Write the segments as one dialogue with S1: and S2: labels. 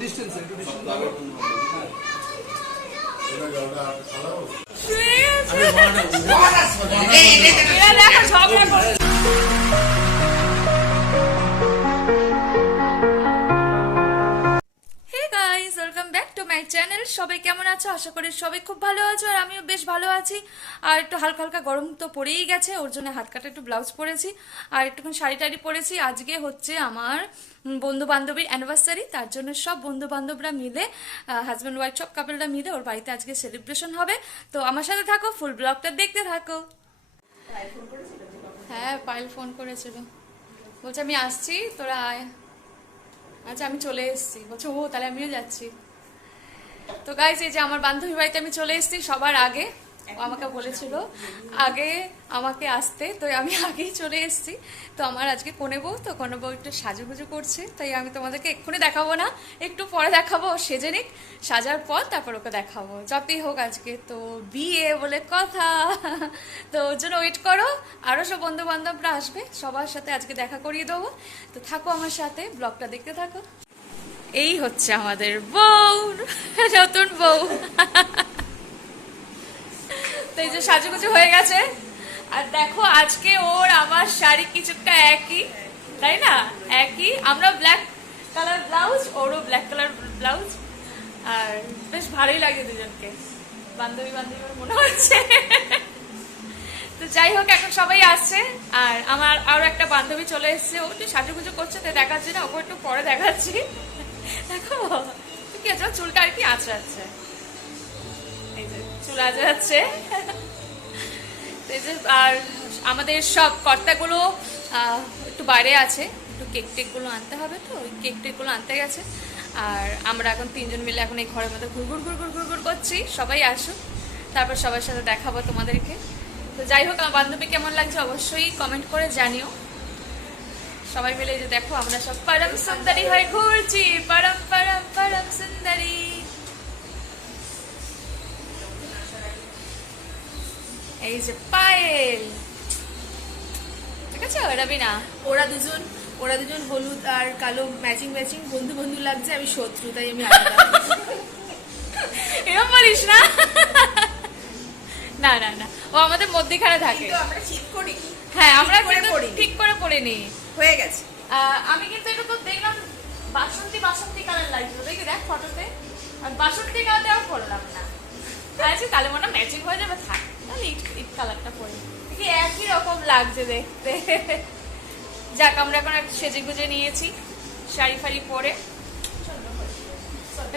S1: Distance একটু distance
S2: এরা ঝগড়া মাই চ্যানেল। সবাই কেমন আছো? আশা করি সবাই খুব ভালো আছো আর আমিও বেশ ভালো আছি। আর একটু হালকা হালকা গরম তো পড়েই গেছে, ওর জন্য হাত কাটা একটু ব্লাউজ পরেছি। আর একটুখানি শাড়ি টাড়ি পরেছি। আজকে হচ্ছে আমার বন্ধু বান্ধবীর অ্যানিভার্সারি তার জন্য সব বন্ধু বান্ধবরা মিলে হাজব্যান্ড ওয়াইফ সব কাপলরা মিলে ওর বাড়িতে আজকে সেলিব্রেশন হবে। তো আমার সাথে থাকো ফুল ব্লগটা দেখতে থাকো। হ্যাঁ পায়েল ফোন করেছিল। বলছে, আমি আসছি, তোরা আয়। আচ্ছা আমি চলে এসেছি। বলছে, ও, তাহলে আমিও যাচ্ছি। তো গাইজ এই যে আমার বান্ধবী বাড়িতে আমি চলে এসেছি সবার আগে। ও আমাকে বলেছিল, আগে আমাকে আসতে। তো আমি আগেই চলে এসেছি। তো আমার আজকে কোনে বউ, তো কোনে বউ একটু সাজুগুজু করছে। তাই আমি তোমাদেরকে এক্ষুনি দেখাবো না, একটু পরে দেখাবো সেজে নিক, সাজার পর তারপর ওকে দেখাবো। যতই হোক আজকে তো বিয়ে বলে কথা। তো ওর জন্য ওয়েট করো আরও সব বন্ধু বান্ধবরা আসবে, সবার সাথে আজকে দেখা করিয়ে দেবো। তো থাকো আমার সাথে, ব্লগটা দেখতে থাকো। এই হচ্ছে আমাদের বউ, নতুন বউ। তো এই যে সাজুগুজু হয়ে গেছে। আর দেখো, আজকে ওর আমার শাড়ি কিছুটা একই, তাই না? একই। আমরা ব্ল্যাক কালার ব্লাউজ ওরও ব্ল্যাক কালার ব্লাউজ আর বেশ ভালোই লাগে দুজনকে। বান্ধবী বান্ধবী মনে হচ্ছে। তো যাই হোক, এখন সবাই আসছে। আর আমার আরও একটা বান্ধবী চলে এসেছে। ও একটু সাজুগুজু করছে তো দেখাচ্ছি না। ওকে একটু পরে দেখাচ্ছি। দেখো, কি আছে চুলটা আর কি আঁচড়াচ্ছে এই যে, চুল তো এই যে, আর আমাদের সব কর্তাগুলো একটু বাইরে আছে। একটু কেক টেকগুলো আনতে হবে তো, ওই কেক টেকগুলো আনতে গেছে। আর আমরা এখন তিনজন মিলে এখন এই ঘরের মধ্যে ঘুরঘুর ঘুরঘুর ঘুরঘুর করছি। সবাই আসুক, তারপর সবার সাথে দেখাবো তোমাদেরকে। তো যাই হোক, আমার বান্ধবী কেমন লাগছে অবশ্যই কমেন্ট করে জানিও। সবাই মিলে যে দেখো আমরা সব পরম সুন্দরী হয়ে ঘুরছি। পরম পরম পরম সুন্দরী। এই যে পায়েল। ঠিক আছে রবিনা?
S3: ওরা দুজন ওরা দুজন হলুদ আর কালো ম্যাচিং ম্যাচিং বন্ধু বন্ধু লাগছে আমি শত্রু তাই আমি।
S2: এরকম বলিস না? না না না। ও আমাদের মধ্যেখানে থাকে।
S3: আমরা ঠিক করি
S2: হ্যাঁ আমরা
S3: ঠিক করে
S2: করে নিই
S3: হয়ে গেছে।
S2: আমি কিন্তু এটা তো দেখলাম বাসন্তী বাসন্তী কালার লাগছিল। দেখি, দেখ ফটোতে। আর বাসন্তী কালার দেওয়া করলাম না। আচ্ছা তাহলে মনে ম্যাচিং হয়ে যাবে, থাক। তাহলে ইট ইট কালারটা পরে। দেখি, একই রকম লাগছে দেখতে। যাক, আমরা এখন একটু সেজে গুজে নিয়েছি, শাড়ি ফাড়ি পরে।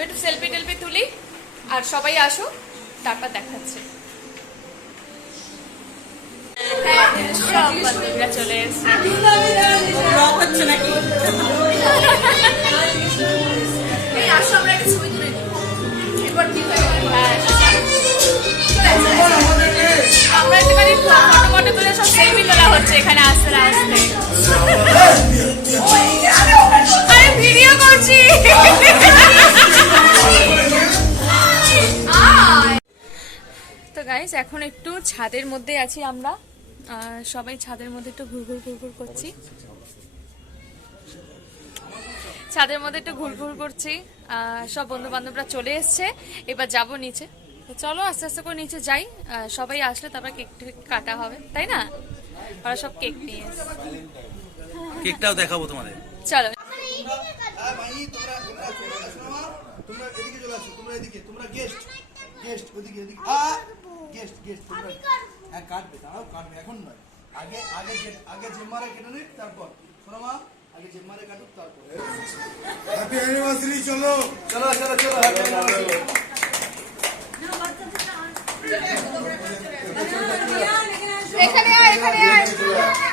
S2: একটু সেলফি টেলফি তুলি, আর সবাই আসো তারপর দেখাচ্ছে। সব বান্ধবীরা চলে এসছে।
S3: হচ্ছে নাকি? আমরা একটা হয়?
S2: হ্যাঁ। আমরা একটুখানি ফটো ফটো তুলে সব সেলফি তোলা হচ্ছে এখানে আসতে আসতে। আরে ভিডিও করছি। তো গাইস এখন একটু ছাদের মধ্যে আছি আমরা। সবাই ছাদের মধ্যে একটু ঘুরঘুর ঘুরঘুর করছি। ছাদের মধ্যে একটু ঘুরঘুর করছি। সব বন্ধু বান্ধবরা চলে এসছে। এবার যাব নিচে। চলো আস্তে আস্তে করে নিচে যাই। সবাই আসলে তারপর কেক টেক কাটা হবে তাই না? ওরা সব কেক নিয়ে
S4: কেকটাও দেখাবো তোমাদের।
S2: চলো।
S1: হ্যাঁ তোমরা এদিকে চলে আসো তোমরা এদিকে তোমরা গেস্ট গেস্ট ওদিকে ওদিকে। আ গেস্ট গেস্ট তোমরা হ্যাঁ কাটবে তারাও কাটবে এখন নয়। আগে আগে যে আগে জেম্মারে কেটে নিক তারপর। শোনো মা আগে জেম্মারে কাটুক তারপর।
S5: হ্যাপি অ্যানিভার্সারি চলো।
S1: চলো চলো চলো হ্যাপি অ্যানিভার্সারি
S3: এখানে আয় এখানে আয়।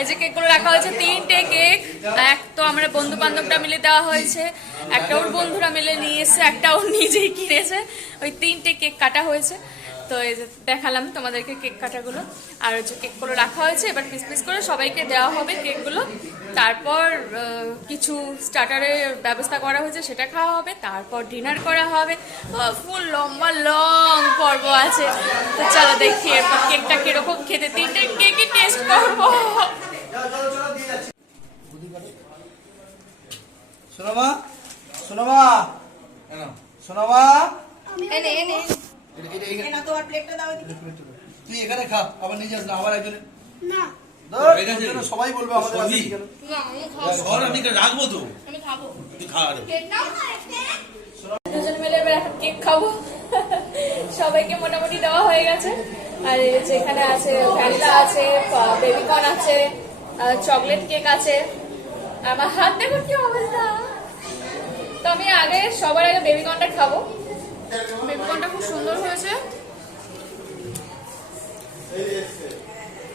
S2: এই যে কেকগুলো রাখা হয়েছে, তিনটে কেক, এক তো আমরা বন্ধু বান্ধবরা মিলে দেওয়া হয়েছে, একটা ওর বন্ধুরা মিলে নিয়ে এসে একটা ও নিজেই কিনেছে ওই তিনটে কেক কাটা হয়েছে। তো এই যে দেখালাম তোমাদেরকে কেক কাটাগুলো। আর হচ্ছে কেকগুলো রাখা হয়েছে, এবার পিস পিস করে সবাইকে দেওয়া হবে কেকগুলো। তারপর কিছু স্টার্টারের ব্যবস্থা করা হয়েছে, সেটা খাওয়া হবে। তারপর ডিনার করা হবে। ফুল লম্বা, লং পর্ব আছে। তো চলো দেখি এরপর কেকটা কীরকম খেতে। তিনটে
S1: সোনামা সোনামা সোনামা
S3: এনে এনে।
S1: এটা- এটা- এটা- তুই এখানে খা আবার নিয়ে যাস না আবার একজন ধর,
S4: গেছে?
S1: তোর জন্য সবাই বলবে আমাদের
S4: সবই? ঘর আমি রাখব তো?
S3: আমি খাব।
S4: তুই খা
S2: দুজন মিলে এবার এখন কেক খাব। সবাইকে মোটামুটি দেওয়া হয়ে গেছে। আর এই যে এখানে আছে ভ্যানিলা আছে বেবিকর্ন আছে চকলেট কেক আছে। আমার হাত দেখো কি অবস্থা। তো আমি আগে সবার আগে বেবিকর্নটা খাব। বেবিকর্নটা খুব সুন্দর হয়েছে।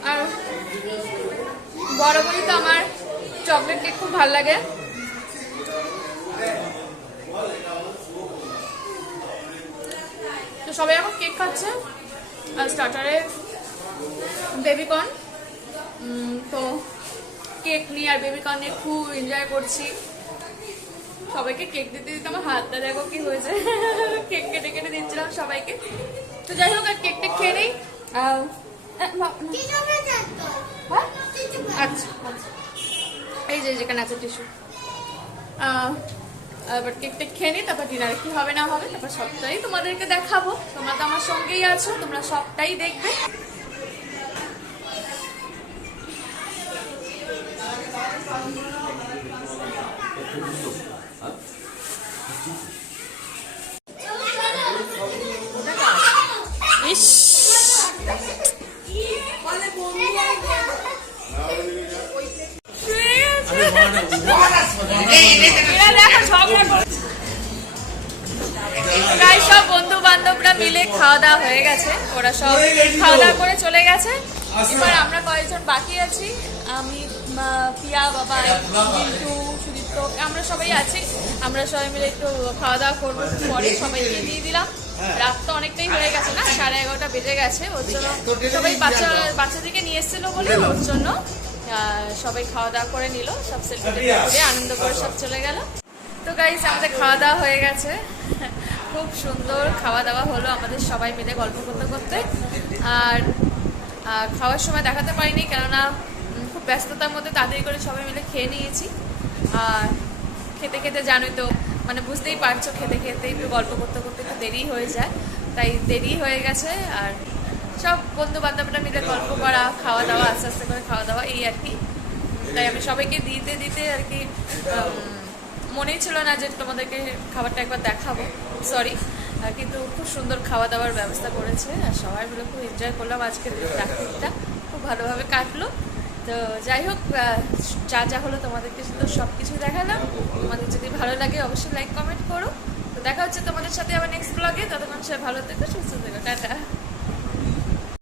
S2: আর বরাবরই তো আমার চকলেট কেক খুব ভালো লাগে। তো সবাই এখন কেক খাচ্ছে। আর স্টার্টারে বেবিকর্ন তো কেক নিয়ে আর বেবিকর্ন নিয়ে খুব এনজয় করছি। সবাইকে কেক দিতে দিতে আমার হাতটা দেখো কি হয়েছে। কেক কেটে কেটে দিচ্ছিলাম সবাইকে। তো যাই হোক আর কেক টেক খেয়ে নেই। হ্যাঁ? আচ্ছা আচ্ছা। এই যে যেখানে আছে টিস্যু এবার কেক টেক খেয়ে নিই তারপর ডিনারে কি হবে না হবে তারপর সবটাই তোমাদেরকে দেখাবো। তোমরা তো আমার সঙ্গেই আছো তোমরা সবটাই দেখবে। ইস। প্রায় সব বন্ধু বান্ধবরা মিলে খাওয়া দাওয়া হয়ে গেছে ওরা সব খাওয়া দাওয়া করে চলে গেছে এবার আমরা কয়েকজন বাকি আছি আমি পিয়া বাবা বিল্টু সুদীপ্ত আমরা সবাই আছি। আমরা সবাই মিলে একটু খাওয়া দাওয়া করব পরে সবাইকে দিয়ে দিলাম। রাত তো অনেকটাই হয়ে গেছে না? সাড়ে এগারোটা বেজে গেছে ওর জন্য সবাই বাচ্চা বাচ্চাদেরকে নিয়ে এসেছিল বলে ওর জন্য সবাই খাওয়া দাওয়া করে নিল সব সেলিব্রেট করে আনন্দ করে সব চলে গেল। তো গাইস আমাদের খাওয়া দাওয়া হয়ে গেছে। খুব সুন্দর খাওয়া দাওয়া হলো আমাদের সবাই মিলে গল্প করতে করতে। আর খাওয়ার সময় দেখাতে পারিনি কেননা ব্যস্ততার মধ্যে তাড়াতাড়ি করে সবাই মিলে খেয়ে নিয়েছি। আর খেতে খেতে জানোই তো মানে বুঝতেই পারছ খেতে খেতে, একটু গল্প করতে করতে একটু দেরি হয়ে যায়। তাই দেরি হয়ে গেছে আর সব বন্ধু বান্ধবরা মিলে গল্প করা খাওয়া দাওয়া আস্তে আস্তে করে খাওয়া দাওয়া এই আর কি। তাই আমি সবাইকে দিতে দিতে আর কি মনেই ছিল না যে তোমাদেরকে খাবারটা একবার দেখাবো। সরি কিন্তু খুব সুন্দর খাওয়া দাওয়ার ব্যবস্থা করেছে আর সবাই মিলে খুব এনজয় করলাম আজকে রাত্রিটা। খুব ভালোভাবে কাটলো। তো যাই হোক যা যা হলো তোমাদেরকে তো সব কিছু দেখালাম। তোমাদের যদি ভালো লাগে অবশ্যই লাইক কমেন্ট করো। তো দেখা হচ্ছে তোমাদের সাথে আবার নেক্সট ব্লগে ততক্ষণ সে ভালো থেকো, সুস্থ থেকো। টাটা।